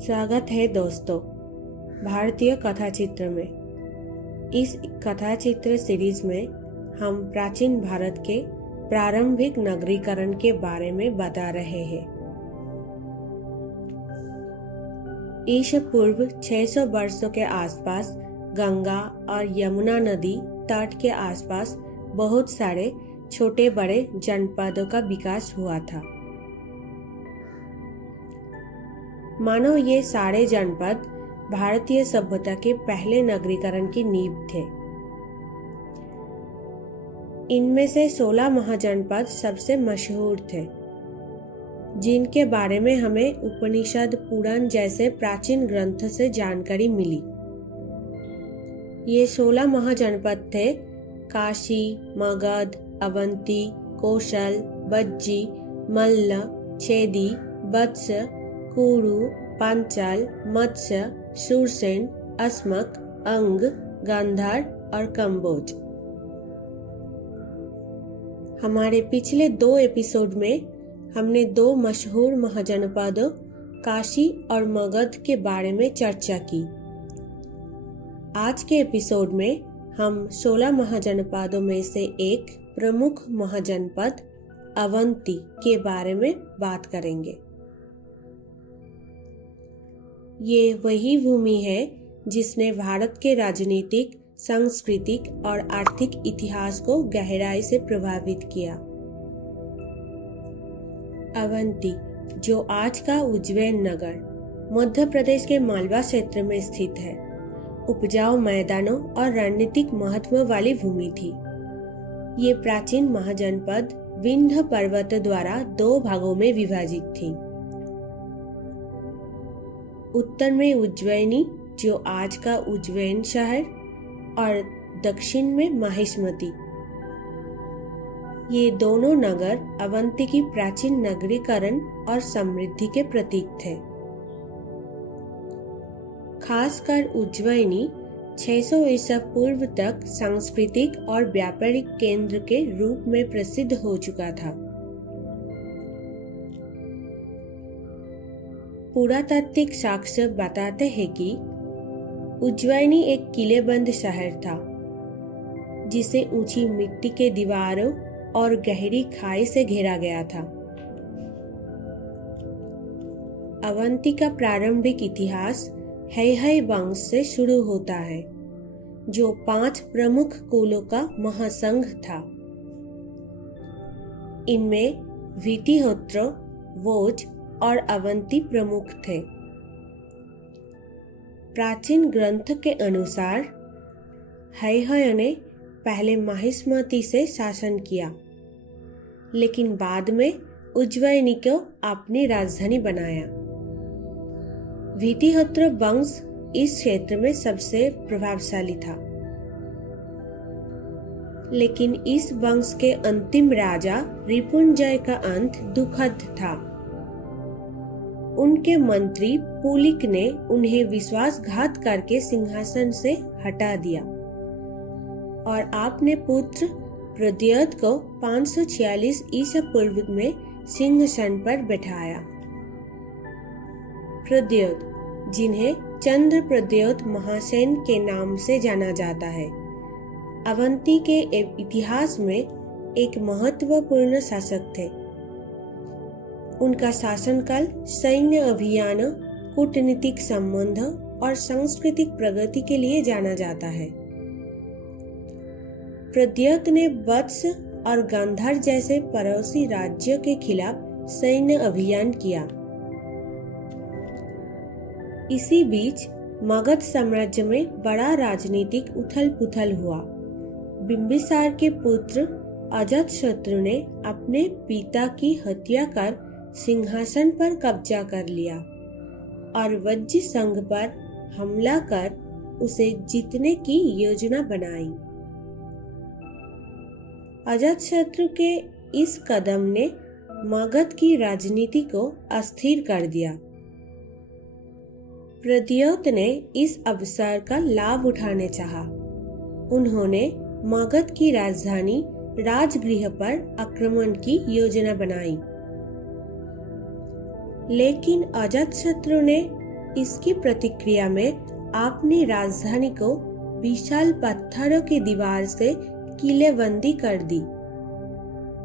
स्वागत है दोस्तों भारतीय कथाचित्र में। इस कथाचित्र सीरीज में हम प्राचीन भारत के प्रारंभिक नगरीकरण के बारे में बता रहे हैं। ईसा पूर्व 600 वर्षों के आसपास गंगा और यमुना नदी तट के आसपास बहुत सारे छोटे बड़े जनपदों का विकास हुआ था। मानो ये सारे जनपद भारतीय सभ्यता के पहले नगरीकरण की नींव थे। इनमें से 16 महाजनपद सबसे मशहूर थे, जिनके बारे में हमें उपनिषद, पुराण जैसे प्राचीन ग्रंथ से जानकारी मिली। ये 16 महाजनपद थे काशी, मगध, अवंती, कौशल, बज्जी, मल्ल, छेदी, वत्स, कुरु, पांचाल, मत्स्य, शूरसेन, अस्मक, अंग, गांधार और कंबोज। हमारे पिछले 2 एपिसोड में हमने 2 मशहूर महाजनपदों काशी और मगध के बारे में चर्चा की। आज के एपिसोड में हम 16 महाजनपदों में से एक प्रमुख महाजनपद अवंती के बारे में बात करेंगे। ये वही भूमि है जिसने भारत के राजनीतिक, सांस्कृतिक और आर्थिक इतिहास को गहराई से प्रभावित किया। अवंती, जो आज का उज्जैन नगर, मध्य प्रदेश के मालवा क्षेत्र में स्थित है, उपजाऊ मैदानों और रणनीतिक महत्व वाली भूमि थी। ये प्राचीन महाजनपद विंध्य पर्वत द्वारा 2 भागों में विभाजित थी। उत्तर में उज्जैनी, जो आज का उज्जैन शहर, और दक्षिण में माहिष्मती। ये दोनों नगर अवंती की प्राचीन नगरीकरण और समृद्धि के प्रतीक थे। खासकर उज्जैनी 600 ईसा पूर्व तक सांस्कृतिक और व्यापारिक केंद्र के रूप में प्रसिद्ध हो चुका था। पुरातात्विक साक्ष्य बताते हैं कि उज्जैनी एक किलेबंद शहर था, जिसे ऊंची मिट्टी के दीवारों और गहरी खाई से घेरा गया था। अवंती का प्रारंभिक इतिहास हैहय वंश से शुरू होता है, जो 5 प्रमुख कुलों का महासंघ था। इनमें वीतिहोत्र, वोज और अवंती प्रमुख थे। प्राचीन ग्रंथ के अनुसार हैहय ने पहले माहिष्मती से शासन किया, लेकिन बाद में उज्जैनी को अपनी राजधानी बनाया। वीतिहोत्र वंश इस क्षेत्र में सबसे प्रभावशाली था, लेकिन इस वंश के अंतिम राजा रिपुंजय का अंत दुखद था। उनके मंत्री पुलिक ने उन्हें विश्वासघात करके सिंहासन से हटा दिया और आपने पुत्र प्रद्योत को 546 ईसा पूर्व में सिंहासन पर बैठाया। प्रद्योत, जिन्हें चंद्र प्रद्योत महासेन के नाम से जाना जाता है, अवंती के इतिहास में एक महत्वपूर्ण शासक थे। उनका शासनकाल सैन्य अभियान, कूटनीतिक संबंध और सांस्कृतिक प्रगति के लिए जाना जाता है। प्रद्योत ने वत्स और गांधार जैसे पड़ोसी राज्यों के खिलाफ सैन्य अभियान किया। इसी बीच मगध साम्राज्य में बड़ा राजनीतिक उथल-पुथल हुआ। बिंबिसार के पुत्र अजातशत्रु ने अपने पिता की हत्या कर सिंहासन पर कब्जा कर लिया और वज्जी संघ पर हमला कर उसे जीतने की योजना बनाई। अजातशत्रु के इस कदम ने मगध की राजनीति को अस्थिर कर दिया। प्रद्योत ने इस अवसर का लाभ उठाने चाहा। उन्होंने मगध की राजधानी राजगृह पर आक्रमण की योजना बनाई, लेकिन अजातशत्रु ने इसकी प्रतिक्रिया में आपने राजधानी को विशाल पत्थरों की दीवार से किलेबंदी कर दी,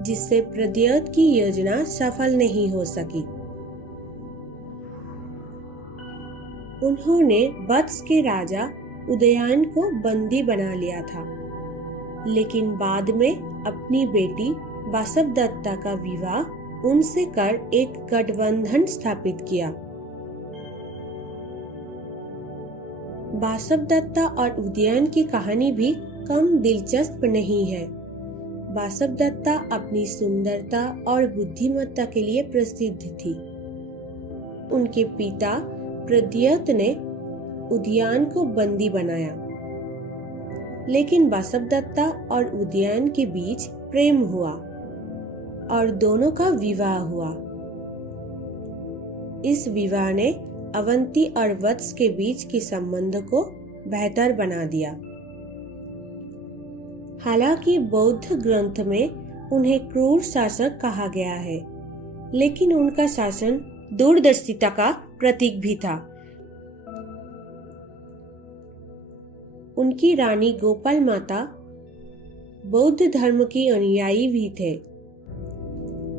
जिससे प्रद्योत की योजना सफल नहीं हो सकी। उन्होंने वत्स के राजा उदयन को बंदी बना लिया था, लेकिन बाद में अपनी बेटी वासवदत्ता का विवाह उनसे कर एक गठबंधन स्थापित किया। वासवदत्ता और उदयन की कहानी भी कम दिलचस्प नहीं है। वासवदत्ता अपनी सुंदरता और बुद्धिमत्ता के लिए प्रसिद्ध थी। उनके पिता प्रद्योत ने उदयन को बंदी बनाया, लेकिन वासवदत्ता और उदयन के बीच प्रेम हुआ और दोनों का विवाह हुआ। इस विवाह ने अवंती और वत्स के बीच के संबंध को बेहतर बना दिया। हालांकि बौद्ध ग्रंथ में उन्हें क्रूर शासक कहा गया है, लेकिन उनका शासन दूरदर्शिता का प्रतीक भी था। उनकी रानी गोपाल माता बौद्ध धर्म की अनुयायी भी थे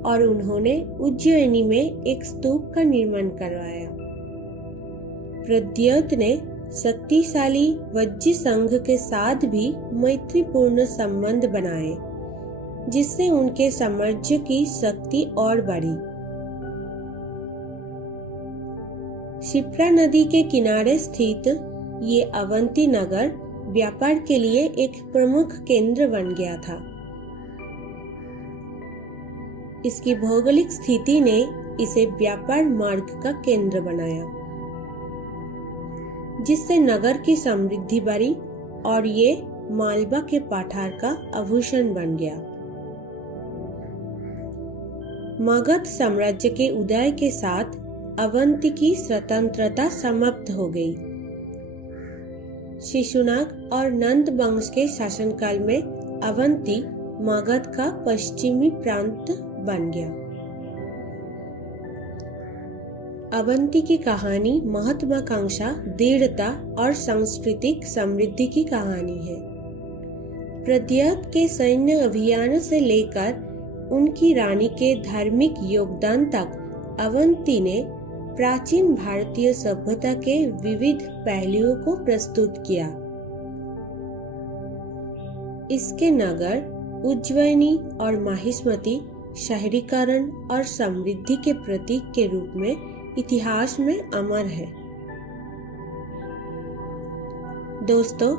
और उन्होंने उज्जैनी में एक स्तूप का निर्माण करवाया। प्रद्योत ने शक्तिशाली वज्जी संघ के साथ भी मैत्रीपूर्ण संबंध बनाए, जिससे उनके साम्राज्य की शक्ति और बढ़ी। शिप्रा नदी के किनारे स्थित ये अवंती नगर व्यापार के लिए एक प्रमुख केंद्र बन गया था। इसकी भौगोलिक स्थिति ने इसे व्यापार मार्ग का केंद्र बनाया, जिससे नगर की समृद्धि बढ़ी और ये मालवा के पठार का आभूषण बन गया। मगध साम्राज्य के उदय के साथ अवंती की स्वतंत्रता समाप्त हो गई। शिशुनाग और नंद वंश के शासनकाल में अवंती मगध का पश्चिमी प्रांत बन गया। अवंती की कहानी महत्वाकांक्षा, दृढ़ता और सांस्कृतिक समृद्धि की कहानी है। प्रद्योत के सैन्य अभियान से लेकर उनकी रानी के धार्मिक योगदान तक अवंती ने प्राचीन भारतीय सभ्यता के विविध पहलुओं को प्रस्तुत किया। इसके नगर उज्जैनी और माहिष्मती शहरीकरण और समृद्धि के प्रतीक के रूप में इतिहास में अमर है। दोस्तों,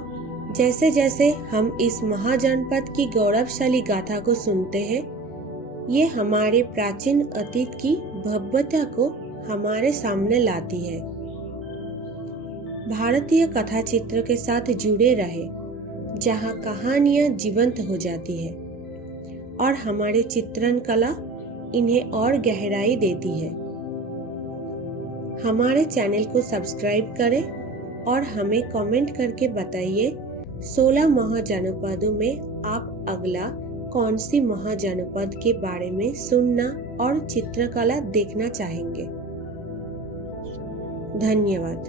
जैसे जैसे हम इस महाजनपद की गौरवशाली गाथा को सुनते हैं, ये हमारे प्राचीन अतीत की भव्यता को हमारे सामने लाती है। भारतीय कथा चित्र के साथ जुड़े रहे, जहाँ कहानियां जीवंत हो जाती है और हमारे चित्रण कला इन्हें और गहराई देती है। हमारे चैनल को सब्सक्राइब करें और हमें कमेंट करके बताइए 16 महाजनपदों में आप अगला कौन सी महाजनपद के बारे में सुनना और चित्रकला देखना चाहेंगे। धन्यवाद।